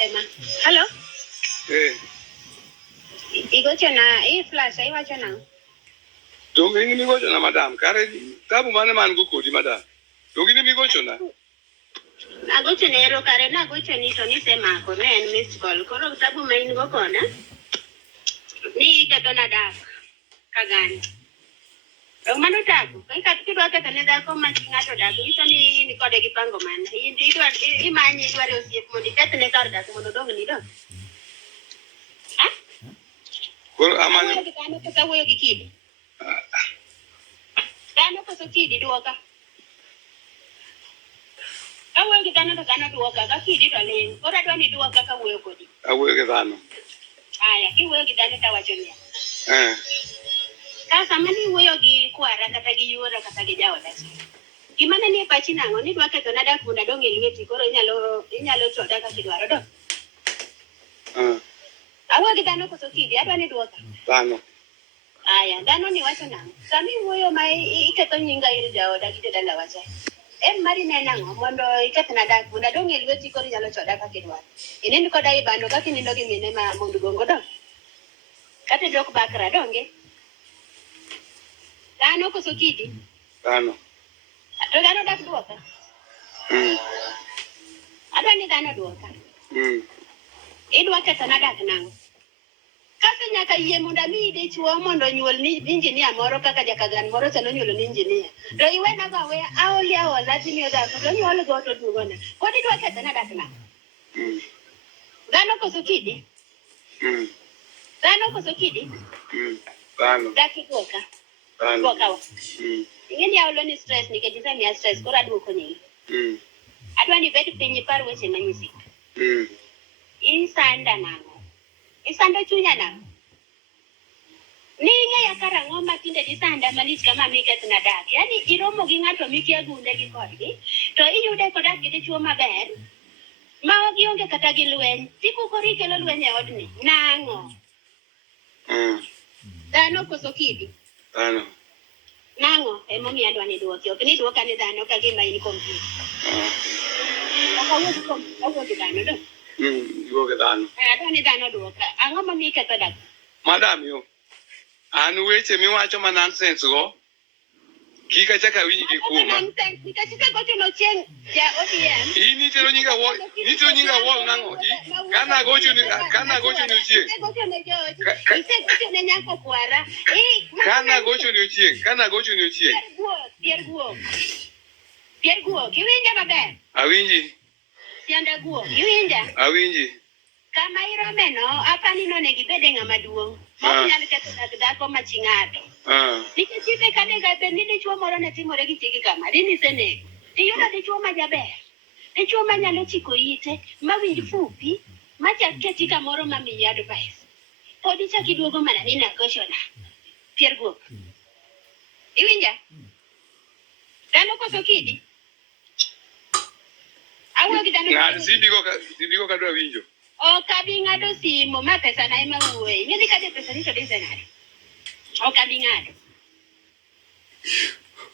Emma. Hello? Igochona, flash, I watch now. Don't give me go to madam. Carry Tabu man go to madam. Don't give me go to I go to Nero Carena, go to Nitoni Sema, and Miss Call, Coro Tabu main go corner. Ni Katonada Kagan. Romano Tabu, I got to work at another command out of that. Usually, Nicola Gipango man. He managed what was the Monica that Monodonido. I'm going to put away the kid. Dano ko sa kidi duoka. Awe kitana kana duoka ka kidi to len. Ora do ni duoka ka we ko di. Awe kitano. Aya ki we kitana ta wachonia. Ka samani we yogi kwara kata gi yora kata gi jawa dasi. Gimana ni pa chinango ni dwake to nada kuna donge lweti koro inyalo choda ka kidwaro do. Awe kitana ko sa kidi aba ni duoka. Dano. Aya, dano ni wacho nango. Sami wuoyo ma iketo nyinga ir jaoda gi jodala wacha. Mari nenango mondo iket na dak bunda dong lweti koro nyalo choda ka kidwaro. Ineni koda ibando ka kinindo gi mine ma mundu gongo do. Kate dok bakra donge. Dano koso kidi. Dano. To dano dak duoka. Adwa ni dano duoka. Idwa keto na dak nango. Kase nyaka yie monda mi de chuo mondo nyuol ni engineer moro kaka jakagan moro seno nyuol ni engineer. To iwe na ga we aolia wala timi oda to nyuol go to dugona. Kodi dwa kete na dakna. Dano koso kidi. Dano koso kidi. Dano. Daki goka. Dano. Goka wa. Ingeni aulo ni stress ni kejisa mi stress kora duko ni. Adwa ni bed pinyi par weche manyisi. Insanda nango. Isando chunya na. Ninge ya karango matinde disanda malich kama miket na dak. Yani iromo gi ngato mikia gunde gi kodgi. To iyude kodak gi chuo maber. Ma ogi onge kata gi lweny. Siku kori kelo lweny e odni. Nango. Dano koso kidi. Dano. Nango. Momi adwa ni duoki. Ok ni duoka ni dano ka gima ini kompyuta. Ako wuok dano do. Go get dano. Adwa ni dano duoka. Ango ma mi keto dak. Madam yo. Anu weche mi wacho ma nonsense go. Kika chaka winyi gi kuma. Nikachika gocho no cheng ja ODM. Ini tero nyinga wall nango. Kana gocho ni uchieng. Gocho ne nyako kwara. Kana gocho ni uchieng. Pier guo. Kiwinja maber? Awinji. Sianda guo. Kiwinja? Awinji. Kama iromeno, apani no negi bede ng'ama duong'. Mok nyalo keto dhako maching'ato. Nikech chike kadega bed ni dichuo moro ne timore gi chiki kama. Dini senego. Tiyudo dichuo ma jaber. Dichuo ma nyalo chiko ite. Mawinj fupi. Machak keti kamoro mamiyi advice. Pod ichak iduogo mana ni nagoshona. Pier guok. Iwinja? Dano koso kidi? Awuo gi dano. Sibigo kadwa winjo. Okabi ng'ado simo ma pesa na ema wuoye. Ing'eni kade pesa ni to dise ng'ado. Okabi ng'ado.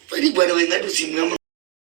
Pwede bwana we ng'ado simu